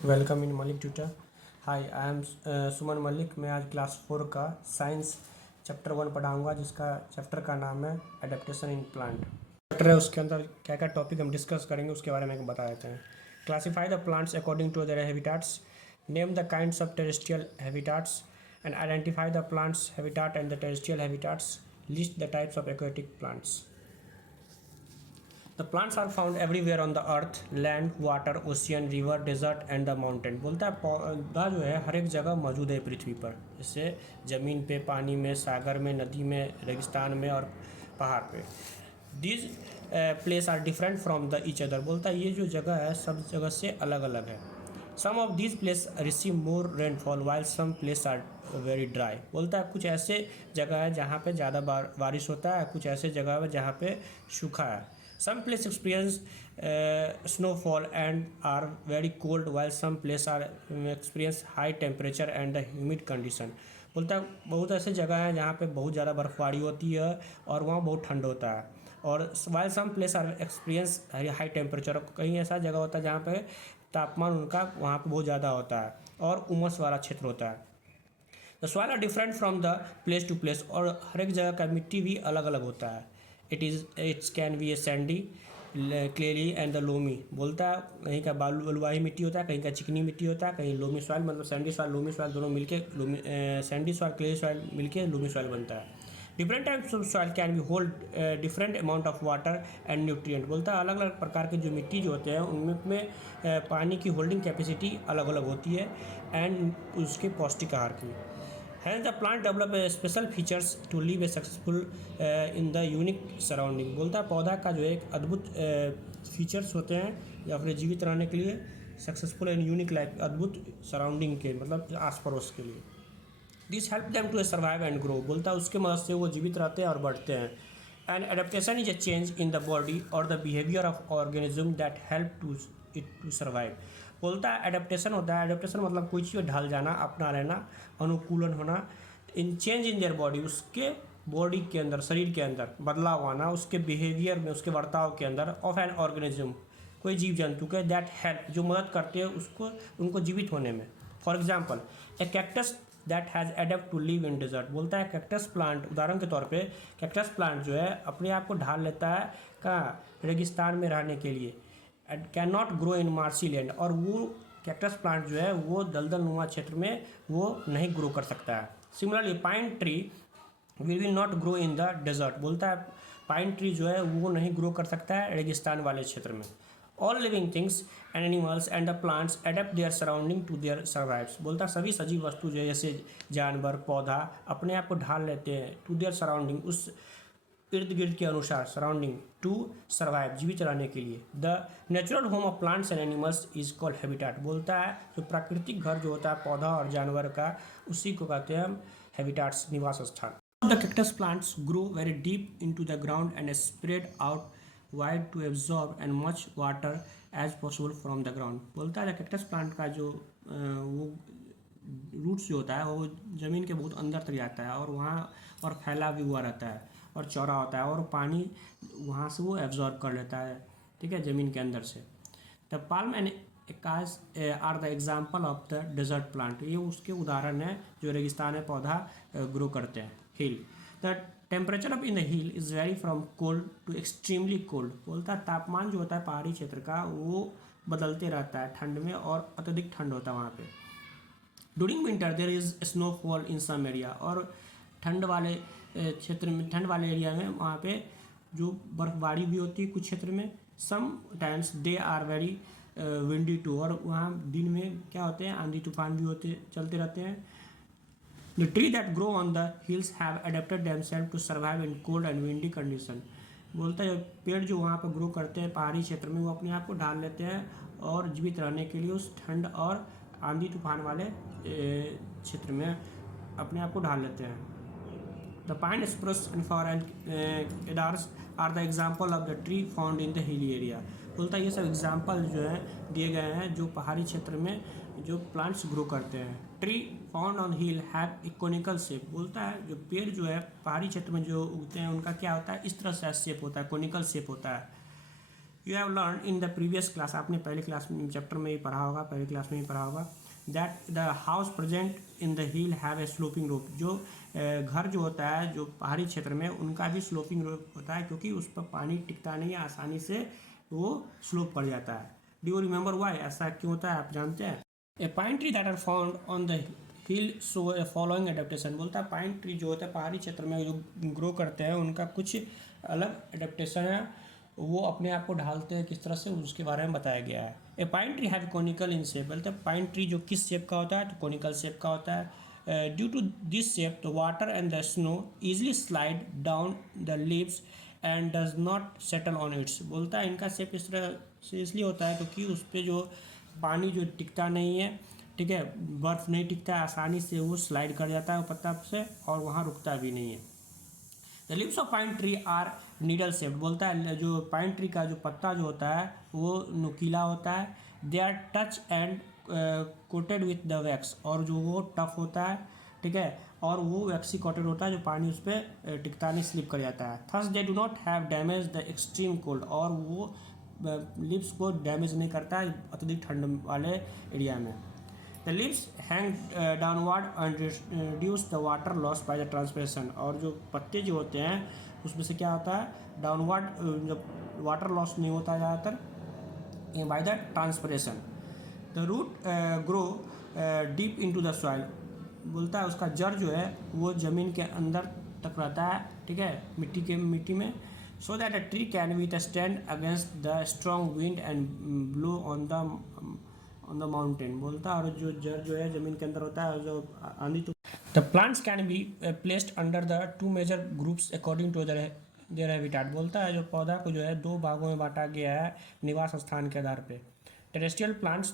Welcome in Malik tutor. Hi, I am Suman Malik. मैं आज class 4 का साइंस चैप्टर 1 पढ़ाऊँगा, जिसका चैप्टर का नाम है एडेप्टेशन इन प्लांट। चैप्टर है, उसके अंदर क्या क्या टॉपिक हम डिस्कस करेंगे उसके बारे में बता देते हैं। Classify the plants according to their habitats, name the kinds of terrestrial habitats and identify the plants habitat and the terrestrial habitats, list the types of aquatic plants. The plants are found everywhere on the earth, land, water, ocean, river, desert and the mountain. बोलता है पौधा जो है हर एक जगह मौजूद है पृथ्वी पर, जैसे ज़मीन पे, पानी में, सागर में, नदी में, रेगिस्तान में और पहाड़ पे। These place are different from the each other. बोलता है ये जो जगह है सब जगह से अलग अलग है। Some of these place receive more rainfall while some place are very dry. बोलता है कुछ ऐसे जगह है जहाँ पे ज़्यादा बारिश होता है, कुछ ऐसे जगह है जहाँ पे सूखा है। Some places experience snowfall and are very cold, while some places are experience high temperature and the humid condition। बोलता है बहुत ऐसे जगह हैं जहाँ पे बहुत ज़्यादा बर्फबारी होती है और वहाँ बहुत ठंड होता है। और while some places are experience high temperature, कहीं ऐसा जगह होता है जहाँ पे तापमान उनका वहाँ पे बहुत ज़्यादा होता है और उमस वाला क्षेत्र होता है। The soil are different from the place to place, और हर एक जगह का मिट्टी भी अलग अलग होता है। It's can be a sandy, clayey and the loamy. बोलता है कहीं का बलुआही मिट्टी होता है, कहीं का चिकनी मिट्टी होता है, कहीं लोमी सॉइल, मतलब सैंडी सॉइल लोमी सॉइल दोनों मिलके सैंडी सॉइल क्लेली सॉइल मिलके लोमी सॉइल बनता है। Different types of soil can be hold different amount of water and nutrient. बोलता है अलग अलग प्रकार के जो मिट्टी जो होते हैं उनमें पानी की होल्डिंग कैपेसिटी अलग अलग होती है एंड उसके पौष्टिक आहार की। Hence the plant develop special features to live a successful in the unique surrounding। बोलता है पौधा का जो एक अद्भुत फीचर्स होते हैं या फिर जीवित रहने के लिए सक्सेसफुल एंड यूनिक लाइफ, अद्भुत सराउंडिंग के मतलब आस पड़ोस के लिए। This help them to survive and grow. बोलता है उसके मदद से वो जीवित रहते हैं और बढ़ते हैं। And adaptation is a change in the body और the behaviour of organism that help to it to survive. बोलता है एडेप्टेशन होता है, एडेप्टेशन मतलब कोई चीज़ ढल जाना, अपना रहना, अनुकूलन होना। इन चेंज इन देयर बॉडी, उसके बॉडी के अंदर, शरीर के अंदर बदलाव आना, उसके बिहेवियर में, उसके बर्ताव के अंदर, ऑफ एन ऑर्गेनिज्म, कोई जीव जंतु के, दैट हेल्प, जो मदद करते हैं उसको, उनको जीवित होने में। For example a cactus that has adapt to live in desert. बोलता है कैक्टस प्लांट, उदाहरण के तौर पे कैक्टस प्लांट जो है अपने आप को ढाल लेता है कहाँ, रेगिस्तान में रहने के लिए। And can not grow in marshy land, और वो कैक्टस प्लांट जो है वो दलदल नुमा क्षेत्र में वो नहीं ग्रो कर सकता है। Similarly pine tree will not grow in the desert. बोलता है पाइन ट्री जो है वो नहीं ग्रो कर सकता है रेगिस्तान वाले क्षेत्र में। All living things and animals and the plants adapt their surrounding to their survives. बोलता है सभी सजीव वस्तु जो है जैसे जानवर, पौधा अपने आप को ढाल लेते हैं टू देयर सराउंडिंग, उस इर्द गिर्द के अनुसार, सराउंडिंग, टू सर्वाइव, जीवित रहने के लिए। The natural home of plants and animals is called habitat. बोलता है जो प्राकृतिक घर जो होता है पौधा और जानवर का, उसी को कहते हैं हम हैबिटाट्स, निवास स्थान। The cactus plants grow very deep into the ground and spread out wide to absorb and much water as possible from the ground। बोलता है कैक्टस प्लांट का जो वो रूट्स जो होता है वो ज़मीन के बहुत अंदर तक जाता है और वहाँ और फैला भी हुआ रहता है और चौड़ा होता है और पानी वहाँ से वो एब्जॉर्ब कर लेता है, ठीक है, ज़मीन के अंदर से। The palm and acacias are the example of the desert plant. ये उसके उदाहरण है जो रेगिस्तान में पौधा ग्रो करते हैं। Hill, the temperature of in the hill is vary from cold to extremely cold. बोलता है तापमान जो होता है पहाड़ी क्षेत्र का वो बदलते रहता है ठंड में, और अत्यधिक ठंड होता है वहाँ पे। During winter there is snowfall in some area, और ठंड वाले क्षेत्र में, ठंड वाले एरिया में वहाँ पे जो बर्फबारी भी होती है कुछ क्षेत्र में। Some times they are very windy too, और वहाँ दिन में क्या होते हैं, आंधी तूफान भी होते चलते रहते हैं। The tree that grow on the hills have adapted themselves to survive in cold and windy condition. बोलता है पेड़ जो वहाँ पर ग्रो करते हैं पहाड़ी क्षेत्र में वो अपने आप को ढाल लेते हैं और जीवित रहने के लिए उस ठंड और आंधी तूफान वाले क्षेत्र में अपने आप को ढाल लेते हैं। The pine, spruce and fir and cedars are the example of the tree found in the hilly area. बोलता है ये सब एग्जाम्पल जो है दिए गए हैं जो पहाड़ी क्षेत्र में जो प्लांट्स ग्रो करते हैं। Tree found on hill have a conical shape. बोलता है जो पेड़ जो है पहाड़ी क्षेत्र में जो उगते हैं उनका क्या होता है, इस तरह से शेप होता है, कोनिकल शेप होता है। You have learn in the previous class, आपने पहले क्लास चैप्टर में ही पढ़ा होगा, पहले क्लास में ही पढ़ा होगा, that the house present in the hill have a sloping roof. जो घर जो होता है जो पहाड़ी क्षेत्र में, उनका भी स्लोपिंग रूफ होता है, क्योंकि उस पर पानी टिकता नहीं है आसानी से, वो स्लोप पड़ जाता है। डू यू रिमेंबर वाई, ऐसा क्यों होता है, आप जानते हैं? A pine tree that are found on the hill so a following adaptation. बोलता है पाइन ट्री जो होता है पहाड़ी क्षेत्र में जो ग्रो करते हैं, उनका कुछ अलग एडेप्टेशन है, वो अपने आप को ढालते हैं किस तरह से, उसके बारे में बताया गया है। A pine tree have conical in shape. बोलते हैं पाइन ट्री जो किस शेप का होता है, तो कॉनिकल शेप का होता है। Due to this shape the water and the snow easily slide down the leaves and does not settle on its. बोलता है इनका शेप इस तरह से इसलिए होता है क्योंकि उस पर जो पानी जो टिकता नहीं है, ठीक है, बर्फ़ नहीं टिकता है, आसानी से वो स्लाइड कर जाता है पत्ता से और वहाँ रुकता भी नहीं है। The leaves of pine tree are needle shaped. बोलता है जो पाइन ट्री का जो पत्ता जो होता है वो नुकीला होता है। They are touch and coated with the wax, और जो वो टफ होता है, ठीक है, और वो वैक्सी कोटेड होता है, जो पानी उस पर टिकता नहीं, स्लिप कर जाता है। Thus they do not have damage the extreme cold, और वो लिप्स को डैमेज नहीं करता है अत्यधिक ठंड वाले एरिया में। The lips hang downward and reduce the water loss by the transpiration, और जो पत्ते जो होते हैं उसमें से क्या होता है, डाउनवर्ड जब वाटर लॉस नहीं होता ज़्यादातर by the transpiration. The root grow deep into the soil. बोलता है उसका जड़ जो है वो ज़मीन के अंदर तक रहता है, ठीक है, मिट्टी में, so that a tree can be stand against the strong wind and blow on the mountain. बोलता है और जो जड़ जो है ज़मीन के अंदर होता है, जो आंधी तो the plants can be placed under the two major groups according to their habitat. बोलता है जो पौधा को जो है दो भागों में बांटा गया है निवास स्थान के आधार पे। Terrestrial plants,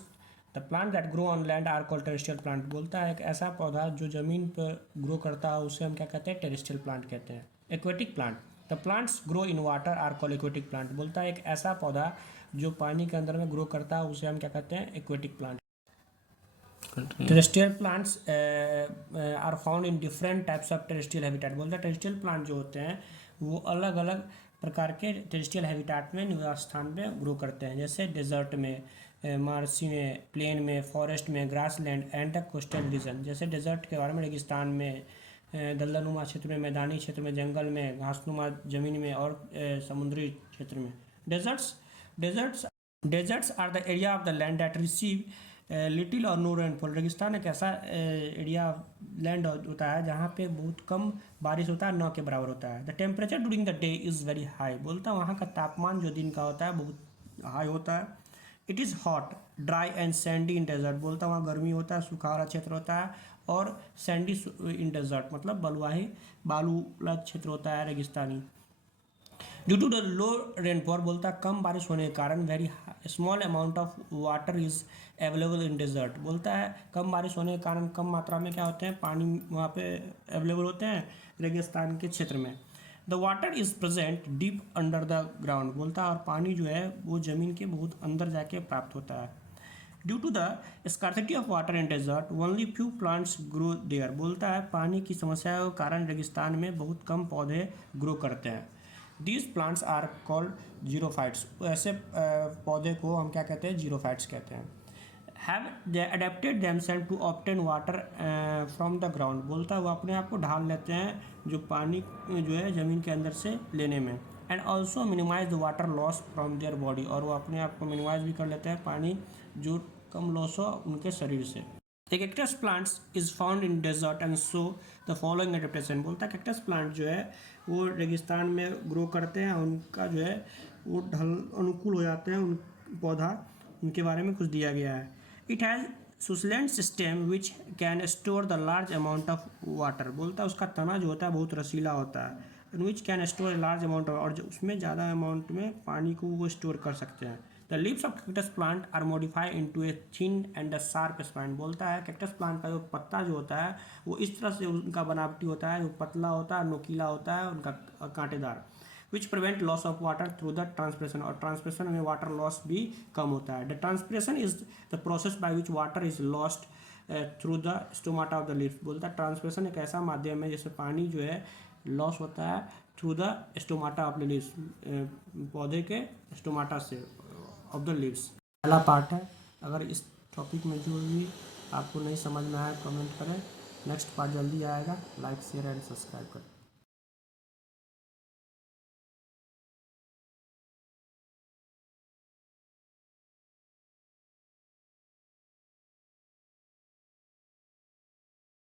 the plant that grow on land are called terrestrial plant. बोलता है एक ऐसा पौधा जो ज़मीन पर ग्रो करता है उसे हम क्या कहते हैं, टेरेस्ट्रियल प्लांट कहते हैं। Aquatic plant, the plants grow in water are called aquatic plant. बोलता है एक ऐसा पौधा जो पानी के अंदर में ग्रो करता है उसे हम क्या कहते हैं, aquatic plant. Terrestrial plants are found in different types of terrestrial habitat. बोलता है टेरेस्ट्रियल प्लांट जो होते हैं वो अलग अलग प्रकार के टेरेस्ट्रियल हैबिटेट में, निवास स्थान में ग्रो करते हैं, जैसे डेजर्ट में, मार्सी में, प्लेन में, फॉरेस्ट में, grassland and the coastal region. जैसे डेजर्ट के बारे में रेगिस्तान में, दलदलनुमा क्षेत्र में, मैदानी क्षेत्र में, जंगल में, घासनुमा ज़मीन में, और समुद्री क्षेत्र में। Deserts are the area of the land that receive little or no rainfall. रेगिस्तान एक ऐसा एरिया लैंड होता है जहाँ पे बहुत कम बारिश होता है, न के बराबर होता है। The temperature during the day is very high. बोलता है वहाँ का तापमान जो दिन का होता है बहुत हाई होता है। It is hot, dry and sandy in desert. बोलता है वहाँ गर्मी होता है, सूखा वाला क्षेत्र होता है, और सैंडी इन डेजर्ट मतलब बलुआही बालू वाला क्षेत्र होता है रेगिस्तानी। Due to the low rainfall, बोलता है कम बारिश होने के कारण, very small amount of water is available in desert. बोलता है कम बारिश होने के कारण कम मात्रा में क्या होते हैं, पानी वहाँ पे अवेलेबल होते हैं रेगिस्तान के क्षेत्र में। The water is present deep under the ground. बोलता है और पानी जो है वो ज़मीन के बहुत अंदर जाके प्राप्त होता है। Due to the scarcity of water in desert only few plants grow there. बोलता है पानी की समस्या के कारण रेगिस्तान में बहुत कम पौधे ग्रो करते हैं। These plants are called xerophytes. ऐसे पौधे को हम क्या कहते हैं, जीरोफाइट्स कहते हैं। Have they adapted themselves to obtain water from the ground. बोलता है वो अपने आप को ढाल लेते हैं जो पानी जो है ज़मीन के अंदर से लेने में। And also minimize the water loss from their body, और वो अपने आप को मिनिमाइज भी कर लेते हैं पानी जो कम लॉस हो उनके शरीर से। एक cactus plants is found in desert and so the following adaptation. बोलता है कैक्टस प्लांट जो है वो रेगिस्तान में ग्रो करते हैं, उनका जो है वो ढल अनुकूल हो जाते हैं, उन पौधा, उनके बारे में कुछ दिया गया है। It has succulent system which can store the large amount of water. बोलता है उसका तना जो होता है बहुत रसीला होता है, विच can store a large amount, और जो उसमें ज़्यादा अमाउंट में पानी को वो स्टोर कर सकते हैं। The leaves of cactus plant are modified into a thin and a sharp spine. बोलता है कैक्टस प्लांट का जो पत्ता जो होता है वो इस तरह से उनका बनावटी होता है, जो पतला होता है, नोकीला होता है, उनका कांटेदार, which prevent loss of water through the transpiration, और ट्रांसपिरेशन में वाटर लॉस भी कम होता है। The transpiration is the process by which water is lost through the stomata of the leaves. बोलता है ट्रांसपिरेशन एक ऐसा माध्यम है जिससे पानी जो है लॉस होता है through the stomata of the leaves, पौधे के स्टोमाटा से ऑफ द लीव्स। पहला पार्ट है। अगर इस टॉपिक में जो भी आपको नहीं समझ में आया कमेंट करें। नेक्स्ट पार्ट जल्दी आएगा। लाइक शेयर एंड सब्सक्राइब करें।